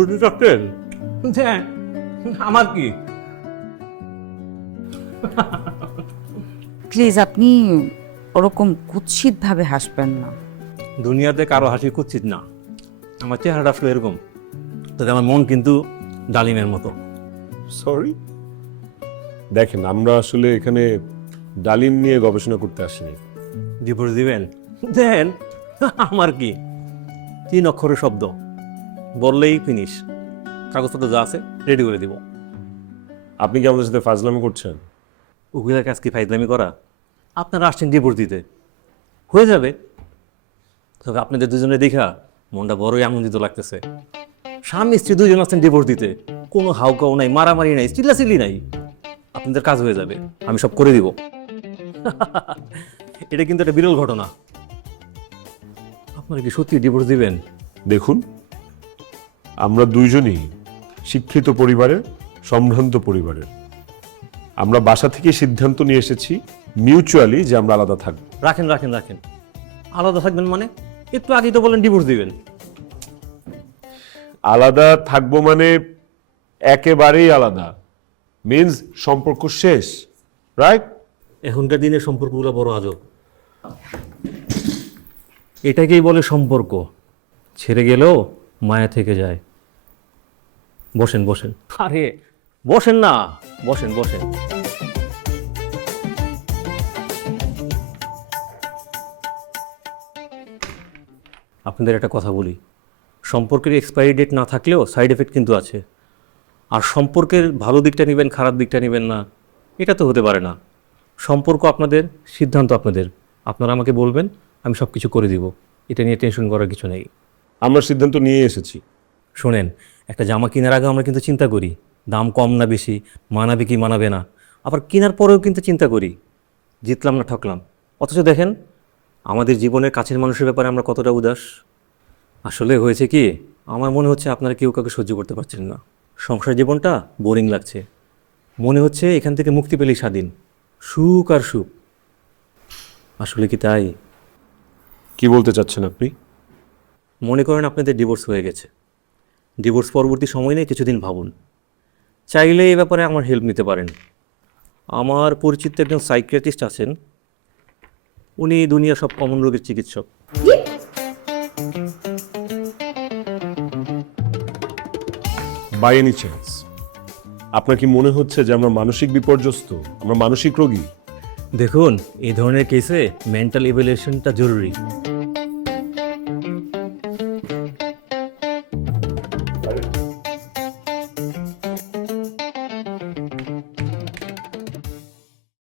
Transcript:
বুঝতে চাচ্ছেন? হ্যাঁ, আমার কি? প্লিজ আপনি ওরকম কুৎসিতভাবে হাসবেন না। দুনিয়াতে কারো হাসি কুৎসিত না, আমার চেহারাটা আসলে এরকম, তবে আমার মন কিন্তু ডালিমের মতো। সরি, দেখেন আমরা আসলে এখানে ডালিম নিয়ে গবেষণা করতে আসিনি। ডিভোর্স দিবেন? দেন, আমার কি? 3 অক্ষরের শব্দ বললেই ফিনিশ। কাগজপত্র যা আছে রেডি করে দিব। আপনি কি আমাদের সাথে ফাজলামি করছেন? উকিলের কাজ কি ফাইজলামি করা? আপনারা আসছেন ডিভোর্স দিতে, হয়ে যাবে। তবে আপনাদের দুজনে দেখা মনটা বড়ই আনন্দিত লাগতেছে। স্বামী স্ত্রী দুজন আসছেন ডিভোর্স দিতে, কোনো হাউকাও নাই, মারামারি নাই, চিল্লাচিল্লি নাই। আপনাদের কাজ হয়ে যাবে, আমি সব করে দিব। এটা কিন্তু একটা বিরল ঘটনা। আপনারা কি সত্যি ডিভোর্স দিবেন? দেখুন, আমরা দুইজনই শিক্ষিত পরিবারের, সম্ভ্রান্ত পরিবারের। আমরা বাসা থেকে সিদ্ধান্ত নিয়ে এসেছি মিউচুয়ালি যে আমরা আলাদা থাকবো। রাখেন রাখেন রাখেন, আলাদা থাকবেন মানে? একটু আগেই তো বলেন ডিভোর্স দিবেন। আলাদা থাকবো মানে একেবারেই আলাদা, মিন্স সম্পর্ক শেষ, রাইট? এখনকার দিনের সম্পর্কগুলো বড় আজব। এটাকেই বলে সম্পর্ক, ছেড়ে গেলেও মায়া থেকে যায়। বসেন বসেন, আরে বসেন না, বসেন বসেন। আপনাদের একটা কথা বলি, সম্পর্কের এক্সপায়ারি ডেট না থাকলেও সাইড এফেক্ট কিন্তু আছে। আর সম্পর্কের ভালো দিকটা নেবেন, খারাপ দিকটা নেবেন না, এটা তো হতে পারে না। সম্পর্ক আপনাদের, সিদ্ধান্ত আপনাদের। আপনারা আমাকে বলবেন, আমি সব কিছু করে দিব। এটা নিয়ে টেনশন করার কিছু নেই। আমরা সিদ্ধান্ত নিয়ে এসেছি। শোনেন, একটা জামা কেনার আগে আমরা কিন্তু চিন্তা করি দাম কম না বেশি, মানাবে কি মানাবে না। আবার কেনার পরেও কিন্তু চিন্তা করি জিতলাম না ঠকলাম। অথচ দেখেন আমাদের জীবনের কাছের মানুষের ব্যাপারে আমরা কতটা উদাস। আসলে হয়েছে কি, আমার মনে হচ্ছে আপনারা কেউ কাউকে সহ্য করতে পারছেন না। সংসার জীবনটা বোরিং লাগছে, মনে হচ্ছে এখান থেকে মুক্তি পেলেই স্বাধীন, সুখ আর সুখ। আসলে কি তাই? কি বলতে চাচ্ছেন আপনি? মনে করেন আপনাদের ডিভোর্স হয়ে গেছে, ডিভোর্স পরবর্তী সময় নিয়ে কিছুদিন ভাবুন। চাইলে এই ব্যাপারে আমার হেল্প নিতে পারেন। আমার পরিচিত একজন সাইকিয়াট্রিস্ট আছেন, উনি দুনিয়ার সব কমন রোগের চিকিৎসক। বাই এনি চান্স আপনার কি মনে হচ্ছে যে আমরা মানসিক বিপর্যস্ত, আমরা মানসিক রোগী? দেখুন, এই ধরনের কেসে মেন্টাল ইভ্যালুয়েশনটা জরুরি।